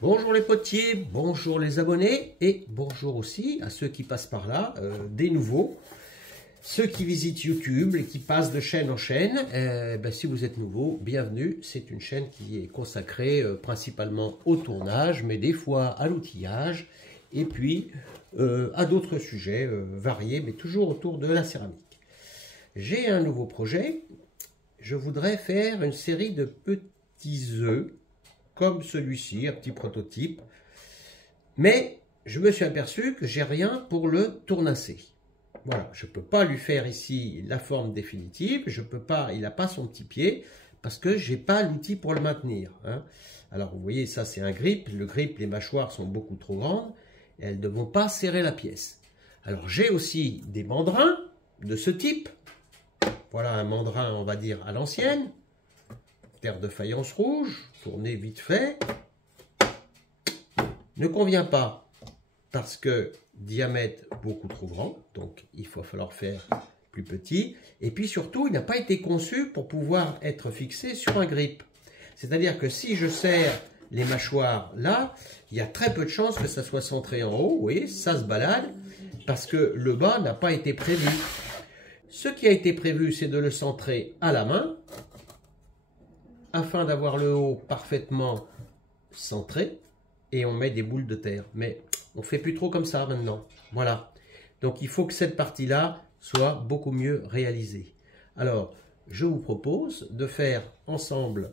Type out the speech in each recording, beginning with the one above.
Bonjour les potiers, bonjour les abonnés et bonjour aussi à ceux qui passent par là, des nouveaux. Ceux qui visitent YouTube et qui passent de chaîne en chaîne, si vous êtes nouveau, bienvenue. C'est une chaîne qui est consacrée principalement au tournage, mais des fois à l'outillage et puis à d'autres sujets variés, mais toujours autour de la céramique. J'ai un nouveau projet. Je voudrais faire une série de petits œufs comme celui-ci, un petit prototype. Mais je me suis aperçu que j'ai rien pour le tournasser. Voilà, je ne peux pas lui faire ici la forme définitive. Je peux pas, il n'a pas son petit pied parce que je n'ai pas l'outil pour le maintenir. Hein. Alors vous voyez, ça c'est un grip. Le grip, les mâchoires sont beaucoup trop grandes. Et elles ne vont pas serrer la pièce. Alors j'ai aussi des mandrins de ce type. Voilà un mandrin, on va dire, à l'ancienne. Terre de faïence rouge, tourné vite fait. Ne convient pas parce que diamètre beaucoup trop grand, donc il va falloir faire plus petit. Et puis surtout, il n'a pas été conçu pour pouvoir être fixé sur un grip. C'est-à-dire que si je serre les mâchoires là, il y a très peu de chances que ça soit centré en haut. Vous voyez, ça se balade parce que le bas n'a pas été prévu. Ce qui a été prévu, c'est de le centrer à la main afin d'avoir le haut parfaitement centré et on met des boules de terre. Mais on ne fait plus trop comme ça maintenant. Voilà. Donc il faut que cette partie-là soit beaucoup mieux réalisée. Alors, je vous propose de faire ensemble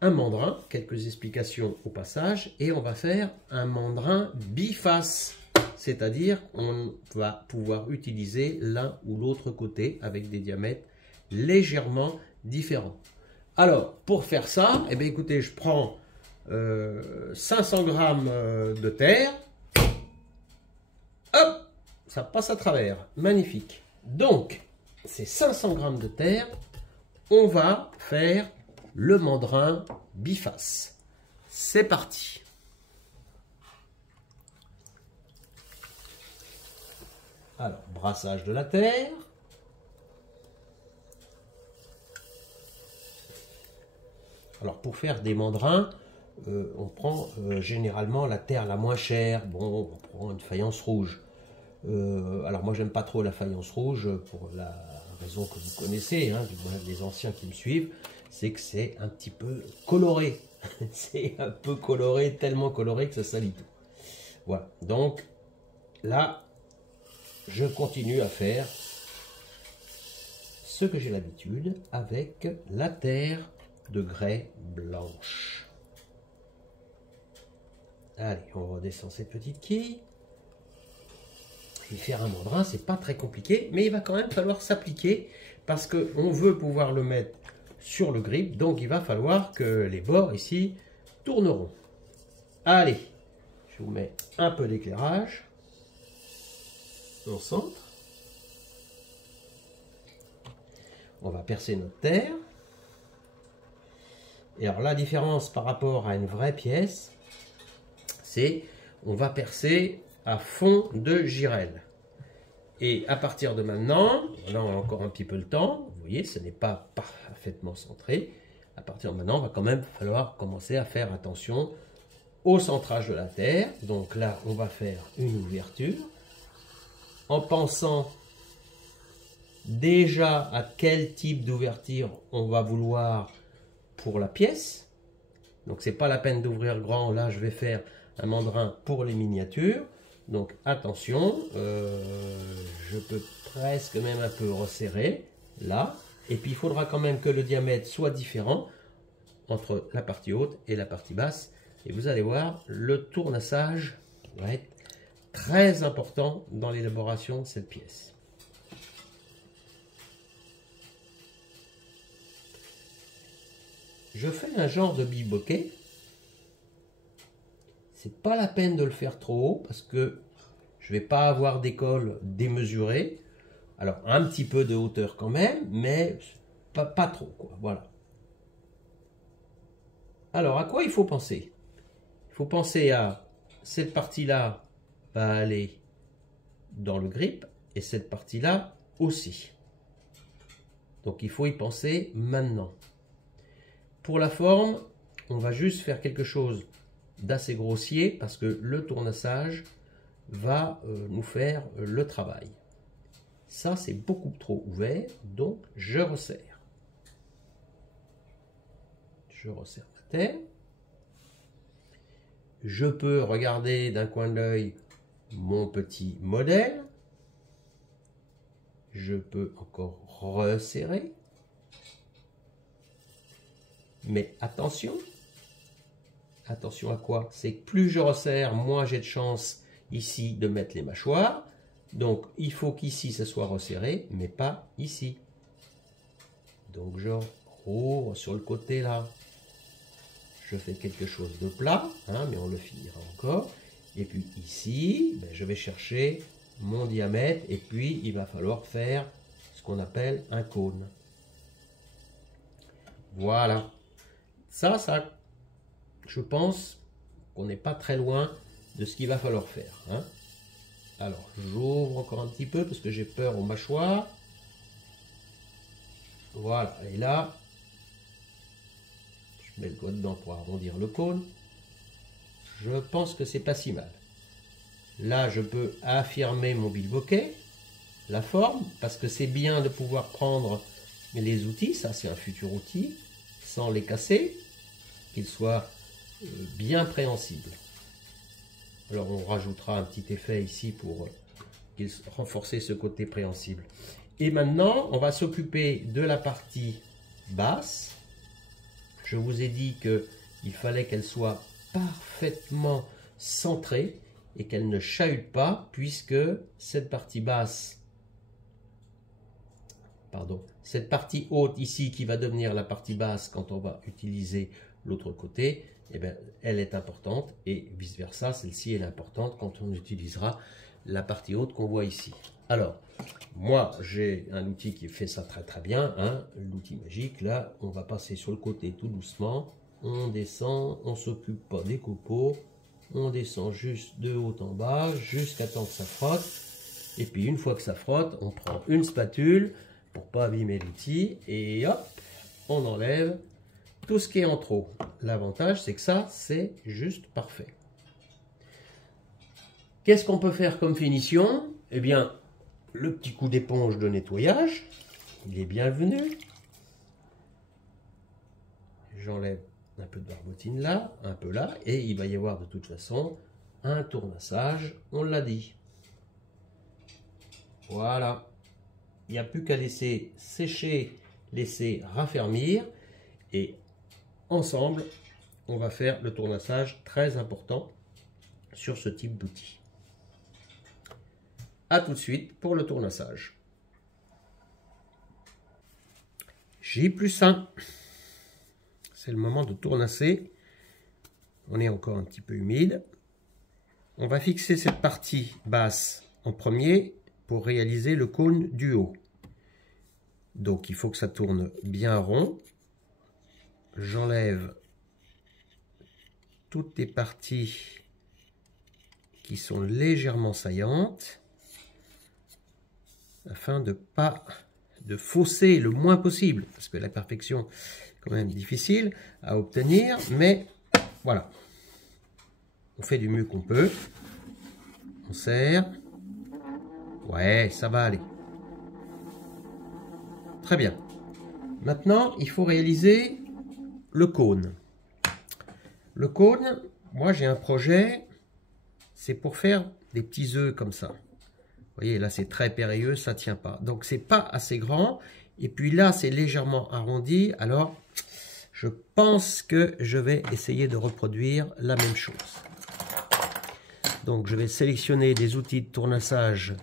un mandrin, quelques explications au passage, et on va faire un mandrin biface. C'est-à-dire qu'on va pouvoir utiliser l'un ou l'autre côté avec des diamètres légèrement différents. Alors, pour faire ça, eh bien, écoutez, je prends 500 g de terre. Hop, ça passe à travers. Magnifique. Donc, ces 500 g de terre, on va faire le mandrin biface. C'est parti. Alors, brassage de la terre. Alors pour faire des mandrins, on prend généralement la terre la moins chère. Bon, on prend une faïence rouge. Alors moi j'aime pas trop la faïence rouge pour la raison que vous connaissez, hein, du moins les anciens qui me suivent, c'est que c'est un petit peu coloré. C'est un peu coloré, tellement coloré que ça salit tout. Voilà, donc là, je continue à faire ce que j'ai l'habitude avec la terre de grès blanche. Allez, on redescend cette petite quille. Et faire un mandrin, c'est pas très compliqué, mais il va quand même falloir s'appliquer parce qu'on veut pouvoir le mettre sur le grip, donc il va falloir que les bords ici tourneront. Allez, je vous mets un peu d'éclairage. On centre. On va percer notre terre. Et alors la différence par rapport à une vraie pièce, c'est on va percer à fond de girelle. Et à partir de maintenant, là on a encore un petit peu le temps, vous voyez, ce n'est pas parfaitement centré. À partir de maintenant, il va quand même falloir commencer à faire attention au centrage de la terre. Donc là, on va faire une ouverture en pensant déjà à quel type d'ouverture on va vouloir pour la pièce. Donc c'est pas la peine d'ouvrir grand. Là je vais faire un mandrin pour les miniatures. Donc attention, je peux presque même un peu resserrer là. Et puis il faudra quand même que le diamètre soit différent entre la partie haute et la partie basse. Et vous allez voir, le tournassage va être très important dans l'élaboration de cette pièce. Je fais un genre de biboquet. C'est pas la peine de le faire trop haut parce que je vais pas avoir d'école démesurée. Alors un petit peu de hauteur quand même, mais pas trop quoi. Voilà. Alors à quoi il faut penser? Il faut penser à cette partie-là va aller dans le grip et cette partie-là aussi. Donc il faut y penser maintenant. Pour la forme, on va juste faire quelque chose d'assez grossier parce que le tournassage va nous faire le travail. Ça, c'est beaucoup trop ouvert, donc je resserre. Je resserre ma terre. Je peux regarder d'un coin de l'œil mon petit modèle. Je peux encore resserrer. Mais attention. Attention à quoi? C'est que plus je resserre, moins j'ai de chance ici de mettre les mâchoires. Donc il faut qu'ici ça soit resserré, mais pas ici. Donc je rouvre sur le côté là. Je fais quelque chose de plat, hein, mais on le finira encore. Et puis ici, ben, je vais chercher mon diamètre et puis il va falloir faire ce qu'on appelle un cône. Voilà. Ça, je pense qu'on n'est pas très loin de ce qu'il va falloir faire. Hein. Alors, j'ouvre encore un petit peu parce que j'ai peur aux mâchoires. Voilà, et là, je mets le doigt dedans pour arrondir le cône. Je pense que c'est pas si mal. Là, je peux affirmer mon bilboquet, la forme, parce que c'est bien de pouvoir prendre les outils, ça c'est un futur outil, sans les casser, qu'ils soient bien préhensibles. Alors on rajoutera un petit effet ici pour renforcer ce côté préhensible. Et maintenant, on va s'occuper de la partie basse. Je vous ai dit qu'il fallait qu'elle soit parfaitement centrée et qu'elle ne chahute pas, puisque cette partie basse, cette partie haute ici qui va devenir la partie basse quand on va utiliser l'autre côté, eh bien, elle est importante et vice versa, celle-ci est importante quand on utilisera la partie haute qu'on voit ici. Alors, moi j'ai un outil qui fait ça très très bien, hein, l'outil magique. Là, on va passer sur le côté tout doucement, on descend, on ne s'occupe pas des copeaux, on descend juste de haut en bas jusqu'à temps que ça frotte. Et puis une fois que ça frotte, on prend une spatule pour pas abîmer l'outil et hop, on enlève tout ce qui est en trop. L'avantage, c'est que ça, c'est juste parfait. Qu'est-ce qu'on peut faire comme finition? Eh bien, le petit coup d'éponge de nettoyage, il est bienvenu. J'enlève un peu de barbotine là, un peu là, et il va y avoir de toute façon un tournassage, on l'a dit. Voilà. Il n'y a plus qu'à laisser sécher, laisser raffermir, et ensemble, on va faire le tournassage très important sur ce type d'outil. A tout de suite pour le tournassage. J+1. C'est le moment de tournasser. On est encore un petit peu humide. On va fixer cette partie basse en premier pour réaliser le cône du haut. Donc il faut que ça tourne bien rond. J'enlève toutes les parties qui sont légèrement saillantes afin de fausser le moins possible, parce que la perfection est quand même difficile à obtenir, mais voilà, on fait du mieux qu'on peut, on serre, ouais, ça va aller, très bien. Maintenant, il faut réaliser le cône. Le cône, moi j'ai un projet, c'est pour faire des petits œufs comme ça. Vous voyez, là c'est très périlleux, ça ne tient pas. Donc c'est pas assez grand. Et puis là c'est légèrement arrondi. Alors je pense que je vais essayer de reproduire la même chose. Donc je vais sélectionner des outils de tournassage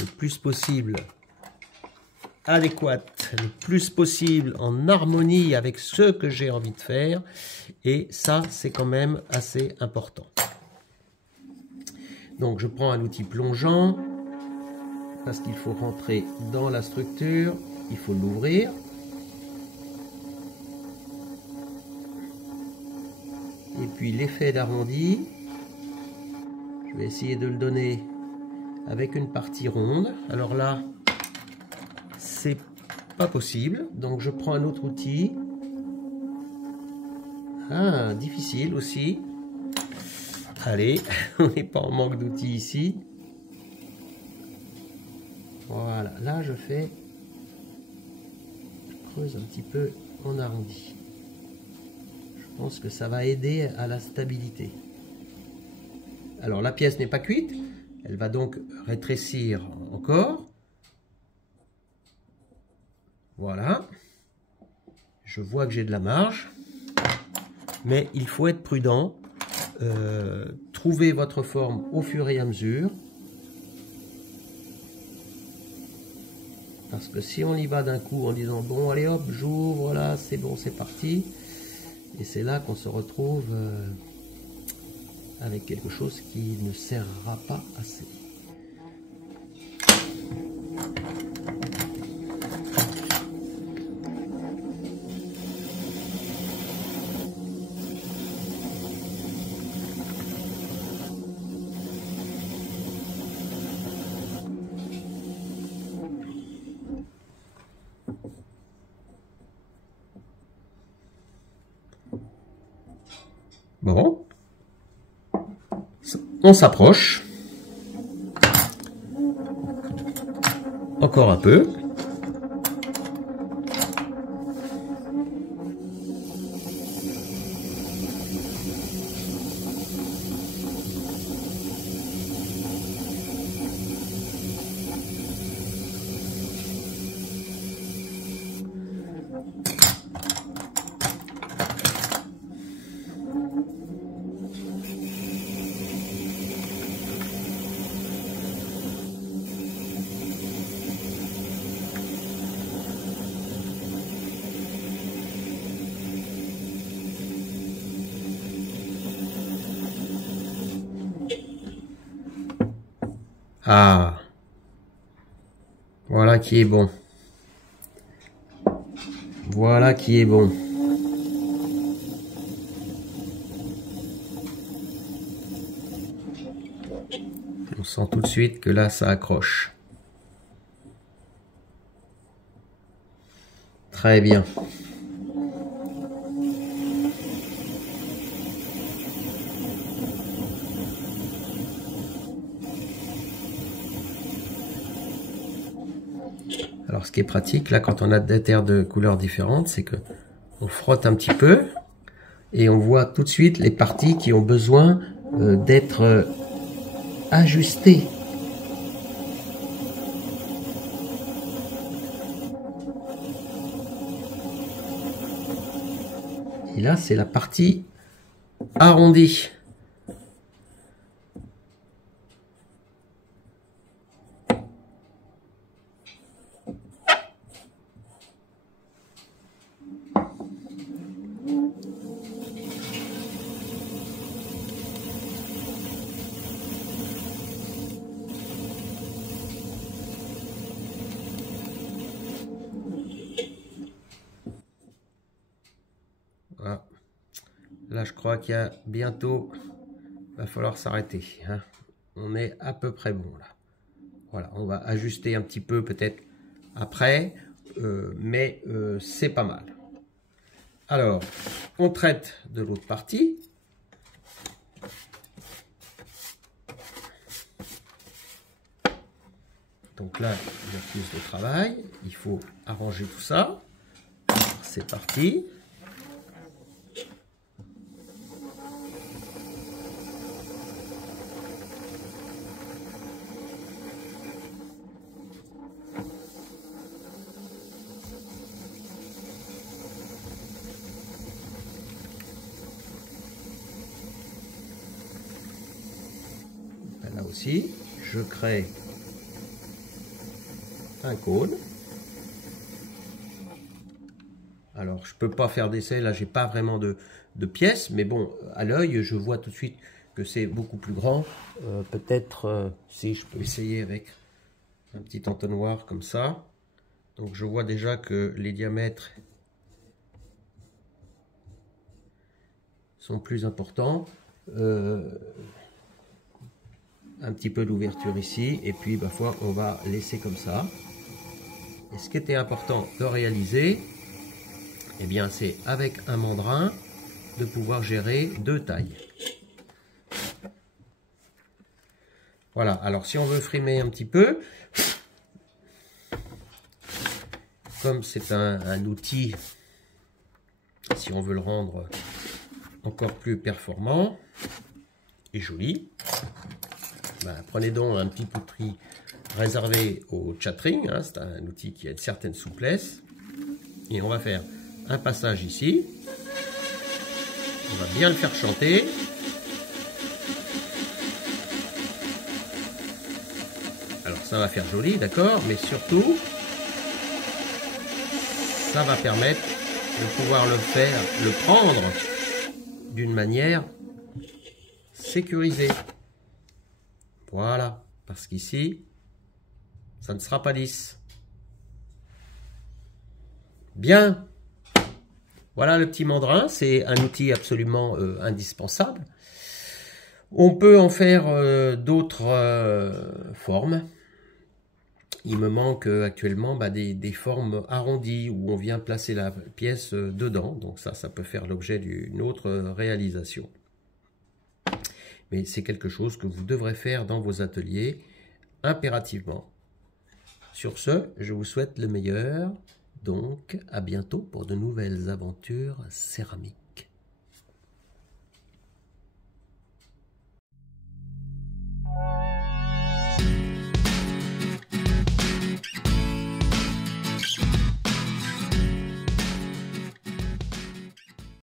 le plus possible adéquate, le plus possible en harmonie avec ce que j'ai envie de faire. Et ça, c'est quand même assez important. Donc je prends un outil plongeant, parce qu'il faut rentrer dans la structure, il faut l'ouvrir. Et puis l'effet d'arrondi, je vais essayer de le donner avec une partie ronde. Alors là, c'est pas possible, donc je prends un autre outil. Ah, difficile aussi. Allez, on n'est pas en manque d'outils ici. Voilà, là je creuse un petit peu en arrondi. Je pense que ça va aider à la stabilité. Alors la pièce n'est pas cuite, elle va donc rétrécir encore. Voilà. Je vois que j'ai de la marge, mais il faut être prudent. Trouvez votre forme au fur et à mesure. Parce que si on y va d'un coup en disant bon allez hop j'ouvre, là c'est bon c'est parti, et c'est là qu'on se retrouve avec quelque chose qui ne servira pas assez. Bon, on s'approche, encore un peu. Ah, voilà qui est bon. Voilà qui est bon. On sent tout de suite que là, ça accroche. Très bien. Alors ce qui est pratique là quand on a des terres de couleurs différentes, c'est que on frotte un petit peu et on voit tout de suite les parties qui ont besoin d'être ajustées. Et là c'est la partie arrondie. Voilà. Là, je crois qu'il y a bientôt, va falloir s'arrêter. Hein. On est à peu près bon là. Voilà, on va ajuster un petit peu peut-être après, mais c'est pas mal. Alors, on traite de l'autre partie. Donc là, il y a plus de travail. Il faut arranger tout ça. C'est parti. Là aussi, je crée un cône. Alors, je peux pas faire d'essai, là, j'ai pas vraiment de pièces, mais bon, à l'œil, je vois tout de suite que c'est beaucoup plus grand. Peut-être, si je peux essayer avec un petit entonnoir comme ça. Donc, je vois déjà que les diamètres sont plus importants. Un petit peu d'ouverture ici, et puis parfois on va laisser comme ça. Et ce qui était important de réaliser, eh bien c'est avec un mandrin de pouvoir gérer deux tailles. Voilà, alors si on veut frimer un petit peu, comme c'est un outil, si on veut le rendre encore plus performant et joli, ben, prenez donc un petit poterie réservé au chattering, hein, c'est un outil qui a une certaine souplesse, et on va faire un passage ici, on va bien le faire chanter. Alors ça va faire joli, d'accord, mais surtout, ça va permettre de pouvoir le faire, le prendre d'une manière sécurisée. Voilà, parce qu'ici, ça ne sera pas lisse. Bien, voilà le petit mandrin, c'est un outil absolument indispensable. On peut en faire d'autres formes. Il me manque actuellement des formes arrondies où on vient placer la pièce dedans. Donc ça peut faire l'objet d'une autre réalisation. Mais c'est quelque chose que vous devrez faire dans vos ateliers impérativement. Sur ce, je vous souhaite le meilleur. Donc à bientôt pour de nouvelles aventures céramiques.